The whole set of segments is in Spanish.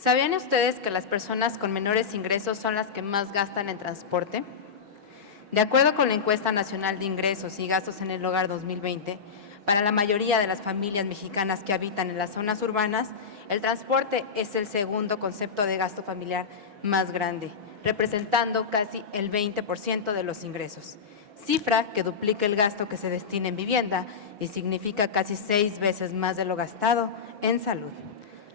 ¿Sabían ustedes que las personas con menores ingresos son las que más gastan en transporte? De acuerdo con la Encuesta Nacional de Ingresos y Gastos en el Hogar 2020, para la mayoría de las familias mexicanas que habitan en las zonas urbanas, el transporte es el segundo concepto de gasto familiar más grande, representando casi el 20% de los ingresos, cifra que duplica el gasto que se destina en vivienda y significa casi 6 veces más de lo gastado en salud.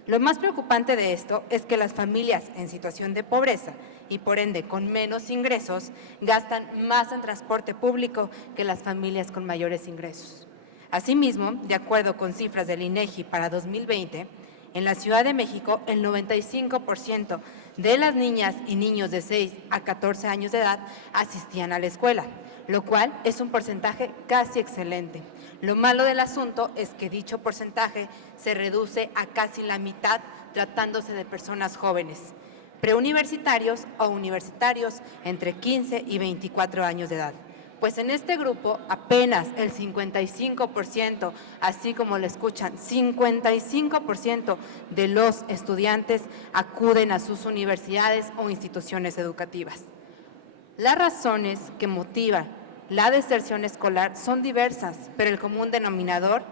Lo más preocupante de esto es que las familias en situación de pobreza y por ende con menos ingresos gastan más en transporte público que las familias con mayores ingresos. Asimismo, de acuerdo con cifras del INEGI para 2020, en la Ciudad de México el 95% de las niñas y niños de 6 a 14 años de edad asistían a la escuela, lo cual es un porcentaje casi excelente. Lo malo del asunto es que dicho porcentaje se reduce a casi la mitad tratándose de personas jóvenes, preuniversitarios o universitarios entre 15 y 24 años de edad. Pues en este grupo apenas el 55%, así como lo escuchan, 55% de los estudiantes acuden a sus universidades o instituciones educativas. Las razones que motivan la deserción escolar son diversas, pero el común denominador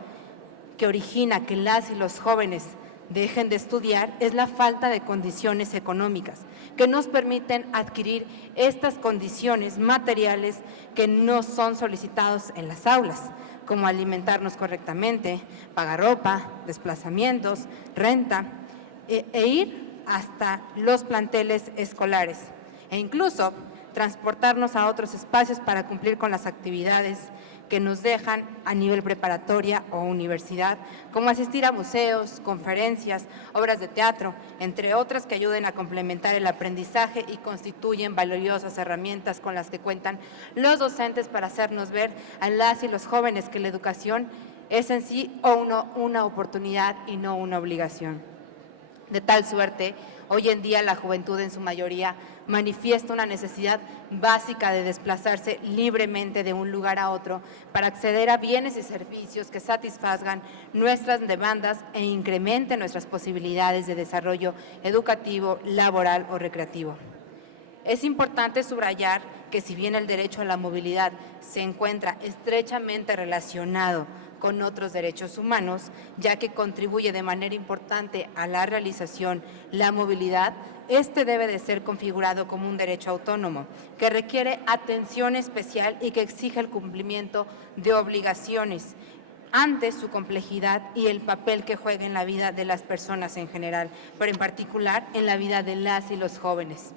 que origina que las y los jóvenes dejen de estudiar es la falta de condiciones económicas que nos permiten adquirir estas condiciones materiales que no son solicitados en las aulas, como alimentarnos correctamente, pagar ropa, desplazamientos, renta e ir hasta los planteles escolares e incluso transportarnos a otros espacios para cumplir con las actividades que nos dejan a nivel preparatoria o universidad, como asistir a museos, conferencias, obras de teatro, entre otras que ayuden a complementar el aprendizaje y constituyen valiosas herramientas con las que cuentan los docentes para hacernos ver a las y los jóvenes que la educación es en sí una oportunidad y no una obligación. De tal suerte, hoy en día la juventud en su mayoría manifiesta una necesidad básica de desplazarse libremente de un lugar a otro para acceder a bienes y servicios que satisfagan nuestras demandas e incrementen nuestras posibilidades de desarrollo educativo, laboral o recreativo. Es importante subrayar que si bien el derecho a la movilidad se encuentra estrechamente relacionado con otros derechos humanos, ya que contribuye de manera importante a la realización, la movilidad, este debe de ser configurado como un derecho autónomo, que requiere atención especial y que exige el cumplimiento de obligaciones ante su complejidad y el papel que juega en la vida de las personas en general, pero en particular en la vida de las y los jóvenes.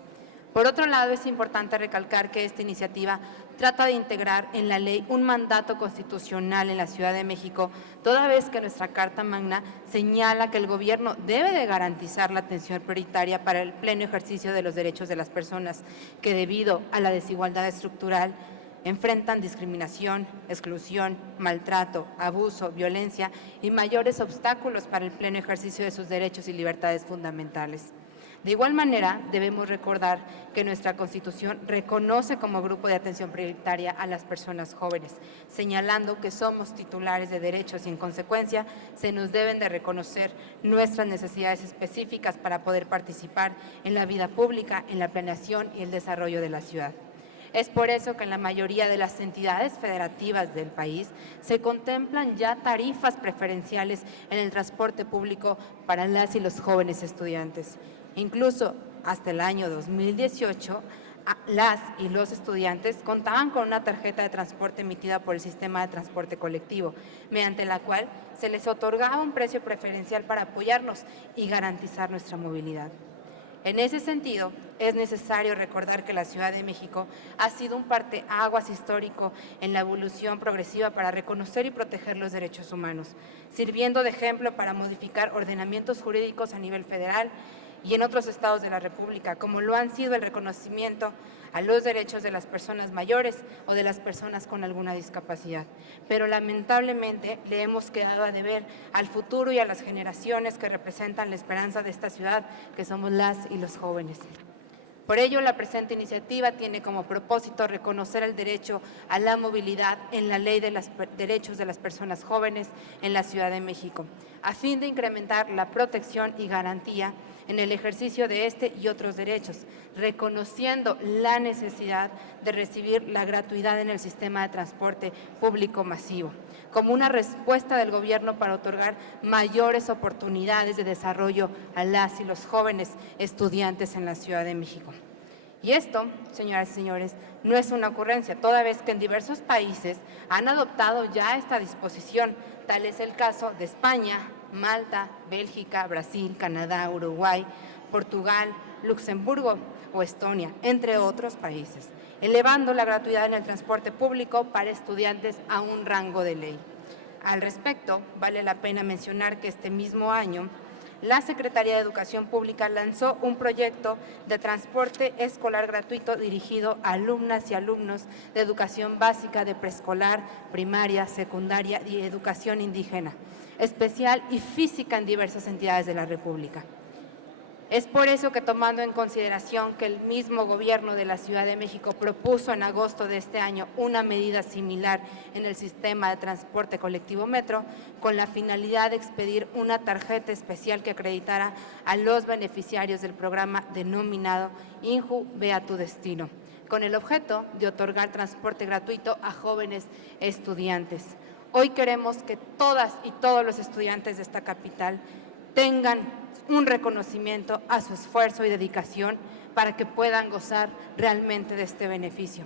Por otro lado, es importante recalcar que esta iniciativa trata de integrar en la ley un mandato constitucional en la Ciudad de México, toda vez que nuestra Carta Magna señala que el gobierno debe de garantizar la atención prioritaria para el pleno ejercicio de los derechos de las personas que debido a la desigualdad estructural enfrentan discriminación, exclusión, maltrato, abuso, violencia y mayores obstáculos para el pleno ejercicio de sus derechos y libertades fundamentales. De igual manera, debemos recordar que nuestra Constitución reconoce como grupo de atención prioritaria a las personas jóvenes, señalando que somos titulares de derechos y, en consecuencia, se nos deben de reconocer nuestras necesidades específicas para poder participar en la vida pública, en la planeación y el desarrollo de la ciudad. Es por eso que en la mayoría de las entidades federativas del país se contemplan ya tarifas preferenciales en el transporte público para las y los jóvenes estudiantes. Incluso hasta el año 2018, las y los estudiantes contaban con una tarjeta de transporte emitida por el sistema de transporte colectivo, mediante la cual se les otorgaba un precio preferencial para apoyarnos y garantizar nuestra movilidad. En ese sentido, es necesario recordar que la Ciudad de México ha sido un parteaguas histórico en la evolución progresiva para reconocer y proteger los derechos humanos, sirviendo de ejemplo para modificar ordenamientos jurídicos a nivel federal y en otros estados de la República, como lo han sido el reconocimiento a los derechos de las personas mayores o de las personas con alguna discapacidad. Pero lamentablemente le hemos quedado a deber al futuro y a las generaciones que representan la esperanza de esta ciudad, que somos las y los jóvenes. Por ello, la presente iniciativa tiene como propósito reconocer el derecho a la movilidad en la Ley de los Derechos de las Personas Jóvenes en la Ciudad de México, a fin de incrementar la protección y garantía en el ejercicio de este y otros derechos, reconociendo la necesidad de recibir la gratuidad en el sistema de transporte público masivo, como una respuesta del Gobierno para otorgar mayores oportunidades de desarrollo a las y los jóvenes estudiantes en la Ciudad de México. Y esto, señoras y señores, no es una ocurrencia, toda vez que en diversos países han adoptado ya esta disposición. Tal es el caso de España, Malta, Bélgica, Brasil, Canadá, Uruguay, Portugal, Luxemburgo o Estonia, entre otros países, elevando la gratuidad en el transporte público para estudiantes a un rango de ley. Al respecto, vale la pena mencionar que este mismo año la Secretaría de Educación Pública lanzó un proyecto de transporte escolar gratuito dirigido a alumnas y alumnos de educación básica de preescolar, primaria, secundaria y educación indígena, especial y física en diversas entidades de la República. Es por eso que, tomando en consideración que el mismo Gobierno de la Ciudad de México propuso en agosto de este año una medida similar en el sistema de transporte colectivo Metro, con la finalidad de expedir una tarjeta especial que acreditara a los beneficiarios del programa denominado INJU Ve a tu Destino, con el objeto de otorgar transporte gratuito a jóvenes estudiantes. Hoy queremos que todas y todos los estudiantes de esta capital tengan un reconocimiento a su esfuerzo y dedicación para que puedan gozar realmente de este beneficio.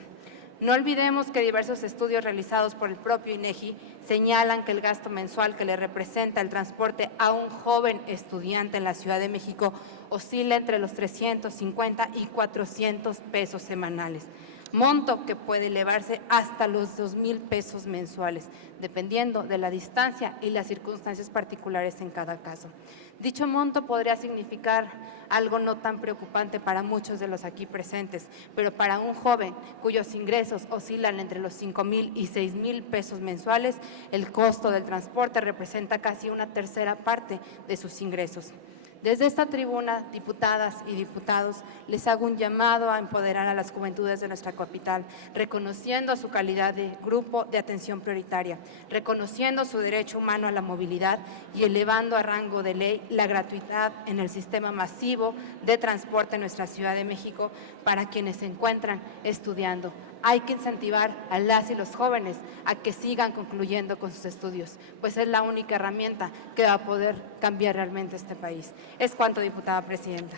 No olvidemos que diversos estudios realizados por el propio INEGI señalan que el gasto mensual que le representa el transporte a un joven estudiante en la Ciudad de México oscila entre los 350 y 400 pesos semanales, monto que puede elevarse hasta los 2,000 pesos mensuales, dependiendo de la distancia y las circunstancias particulares en cada caso. Dicho monto podría significar algo no tan preocupante para muchos de los aquí presentes, pero para un joven cuyos ingresos oscilan entre los 5,000 y 6,000 pesos mensuales, el costo del transporte representa casi una tercera parte de sus ingresos. Desde esta tribuna, diputadas y diputados, les hago un llamado a empoderar a las juventudes de nuestra capital, reconociendo su calidad de grupo de atención prioritaria, reconociendo su derecho humano a la movilidad y elevando a rango de ley la gratuidad en el sistema masivo de transporte en nuestra Ciudad de México para quienes se encuentran estudiando. Hay que incentivar a las y los jóvenes a que sigan concluyendo con sus estudios, pues es la única herramienta que va a poder cambiar realmente este país. Es cuanto, diputada presidenta.